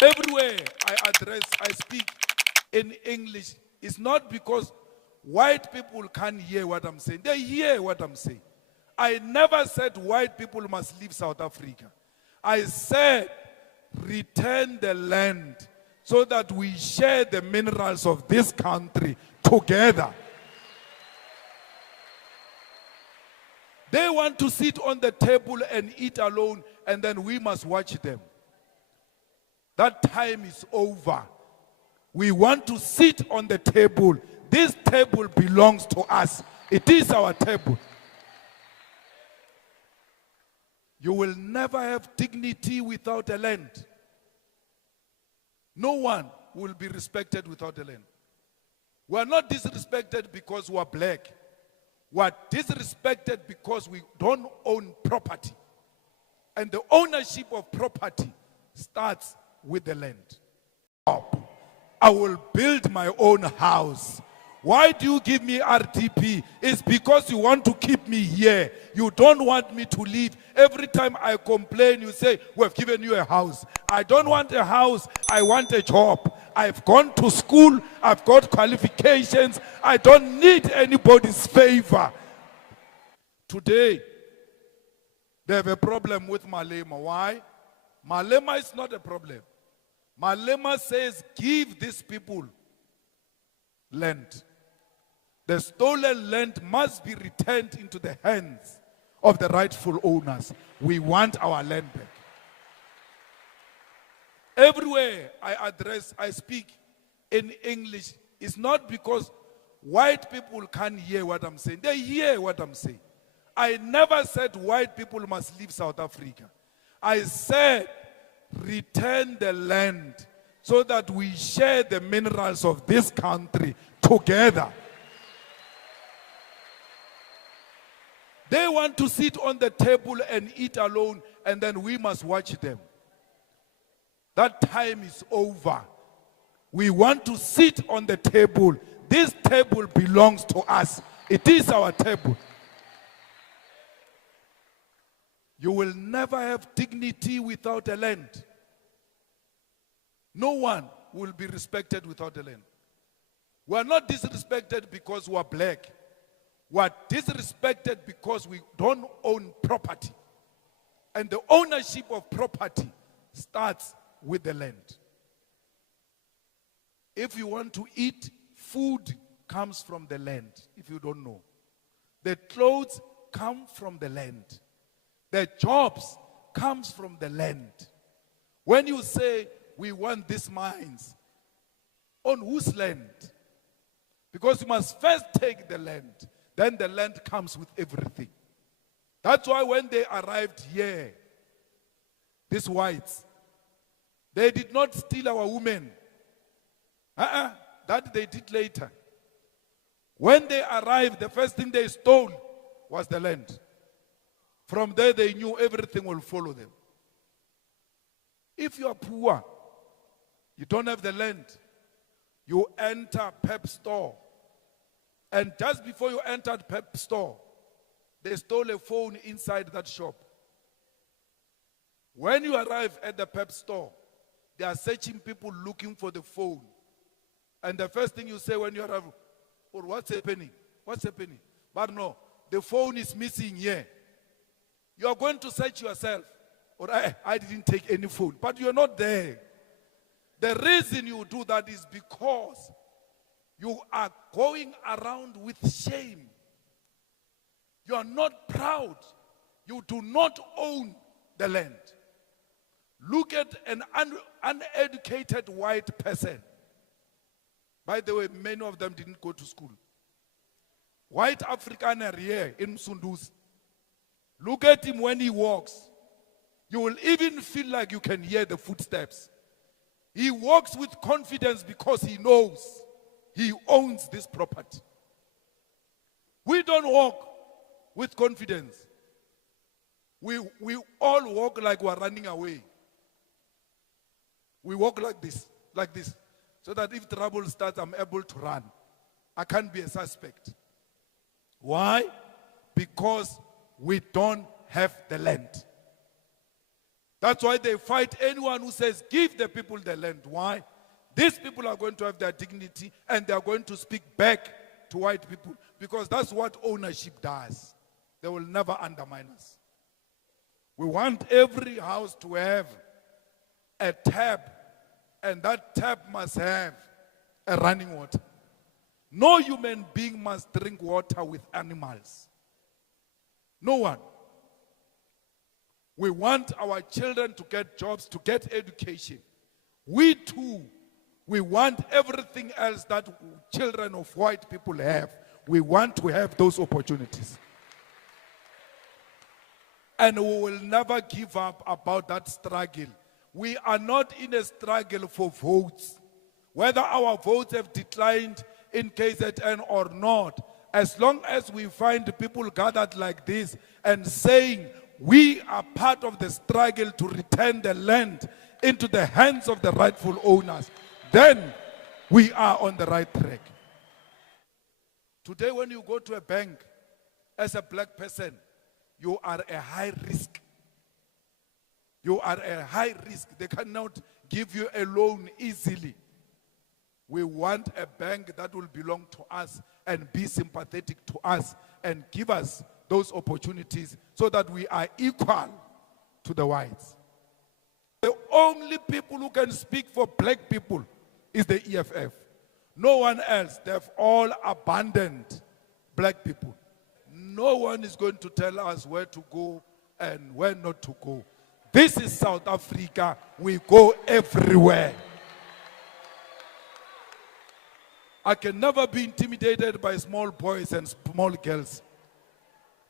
Everywhere I speak in English, it's not because white people can't hear what I'm saying. They hear what I'm saying. I never said white people must leave South Africa. I said return the land so that we share the minerals of this country together. They want to sit on the table and eat alone, and then we must watch them. That time is over. We want to sit on the table. This table belongs to us. It is our table. You will never have dignity without a land. No one will be respected without a land. We are not disrespected because we are black. We are disrespected because we don't own property. And the ownership of property starts with the land. I will build my own house. Why do you give me RTP? It's because you want to keep me here. You don't want me to leave. Every time I complain, you say, we have given you a house. I don't want a house. I want a job. I've gone to school. I've got qualifications. I don't need anybody's favor. Today, they have a problem with Malema. Why? Malema is not a problem. Malema says, give these people land. The stolen land must be returned into the hands of the rightful owners. We want our land back. Everywhere I speak in English, it's not because white people can't hear what I'm saying. They hear what I'm saying. I never said white people must leave South Africa. I said return the land so that we share the minerals of this country together. They want to sit on the table and eat alone, and then we must watch them. That time is over. We want to sit on the table. This table belongs to us. It is our table. You will never have dignity without a land. No one will be respected without a land. We are not disrespected because we are black. We are disrespected because we don't own property. And the ownership of property starts with the land. If you want to eat, food comes from the land, if you don't know. The clothes come from the land. The jobs comes from the land. When you say, we want these mines, on whose land? Because you must first take the land. Then the land comes with everything. That's why when they arrived here, these whites, they did not steal our women. That they did later. When they arrived, the first thing they stole was the land. From there, they knew everything will follow them. If you are poor, you don't have the land, you enter Pep store. And just before you entered Pep store, they stole a phone inside that shop. When you arrive at the Pep store, they are searching people looking for the phone. And the first thing you say when you arrive, oh, what's happening? What's happening? But no, the phone is missing here. You are going to search yourself. Or I didn't take any phone. But you're not there. The reason you do that is because you are going around with shame. You are not proud. You do not own the land. Look at an uneducated white person. By the way, many of them didn't go to school. White Afrikaner here in Msundus. Look at him when he walks. You will even feel like you can hear the footsteps. He walks with confidence because he knows he owns this property. We don't walk with confidence. We all walk like we're running away. We walk like this, so that if trouble starts, I'm able to run. I can't be a suspect. Why? Because we don't have the land. That's why they fight anyone who says, give the people the land. Why? These people are going to have their dignity and they are going to speak back to white people because that's what ownership does. They will never undermine us. We want every house to have a tap, and that tap must have a running water. No human being must drink water with animals. No one. We want our children to get jobs, to get education. We too, we want everything else that children of white people have. We want to have those opportunities. And we will never give up about that struggle. We are not in a struggle for votes. Whether our votes have declined in KZN or not, as long as we find people gathered like this and saying, we are part of the struggle to return the land into the hands of the rightful owners, then we are on the right track. Today when you go to a bank as a black person, you are a high risk. You are a high risk. They cannot give you a loan easily. We want a bank that will belong to us and be sympathetic to us and give us those opportunities so that we are equal to the whites. The only people who can speak for black people is the EFF. No one else. They've all abandoned black people. No one is going to tell us where to go and where not to go. This is South Africa. We go everywhere. I can never be intimidated by small boys and small girls.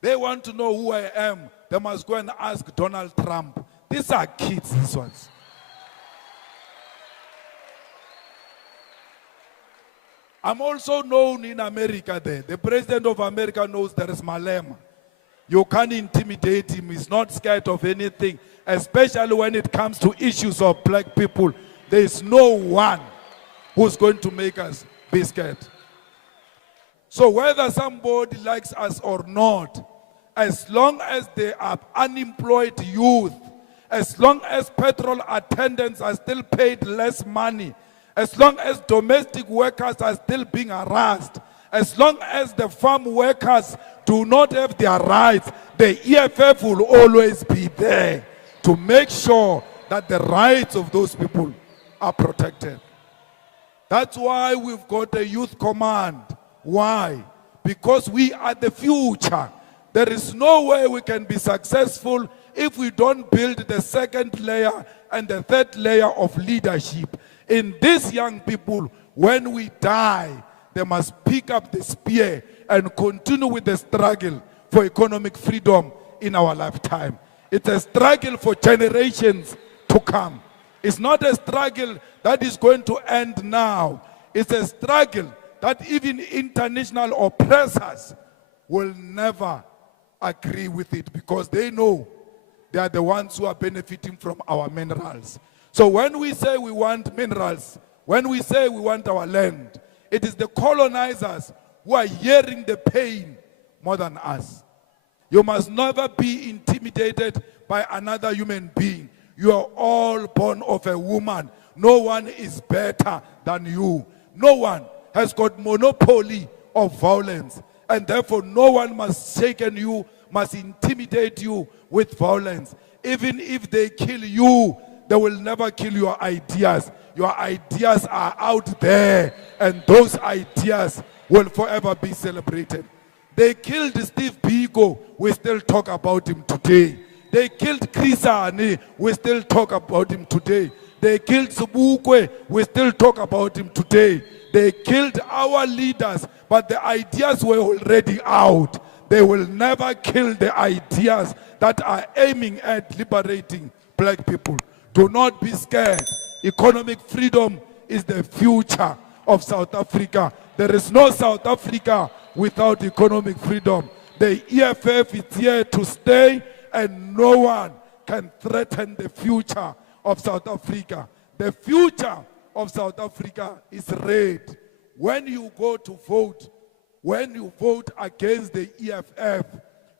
They want to know who I am. They must go and ask Donald Trump. These are kids, these ones. I'm also known in America there. The president of America knows there is Malema. You can't intimidate him. He's not scared of anything, especially when it comes to issues of black people. There is no one who's going to make us be scared. So whether somebody likes us or not, as long as they are unemployed youth, as long as petrol attendants are still paid less money, as long as domestic workers are still being harassed, as long as the farm workers do not have their rights, the EFF will always be there to make sure that the rights of those people are protected. That's why we've got a youth command. Why? Because we are the future. There is no way we can be successful if we don't build the second layer and the third layer of leadership. In these young people, when we die, they must pick up the spear and continue with the struggle for economic freedom in our lifetime. It's a struggle for generations to come. It's not a struggle that is going to end now. It's a struggle that even international oppressors will never agree with it because they know they are the ones who are benefiting from our minerals. So when we say we want minerals, when we say we want our land, it is the colonizers who are hearing the pain more than us. You must never be intimidated by another human being. You are all born of a woman. No one is better than you. No one has got monopoly of violence. And therefore, no one must shaken you, must intimidate you with violence. Even if they kill you, they will never kill your ideas. Your ideas are out there, and those ideas will forever be celebrated. They killed Steve Biko, we still talk about him today. They killed Chris Hani, we still talk about him today. They killed Subukwe, we still talk about him today. They killed our leaders, but the ideas were already out. They will never kill the ideas that are aiming at liberating black people. Do not be scared. Economic freedom is the future of South Africa. There is no South Africa without economic freedom. The EFF is here to stay, and no one can threaten the future of South Africa. The future of South Africa is red. When you go to vote, when you vote against the EFF,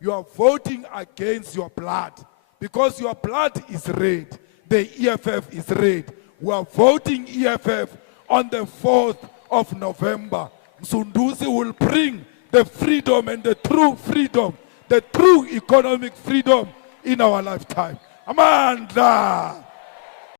you are voting against your blood. because your blood is red, the EFF is red. We are voting EFF on the 4th of November. Msunduzi will bring the freedom and the true freedom, the true economic freedom in our lifetime. Amandla!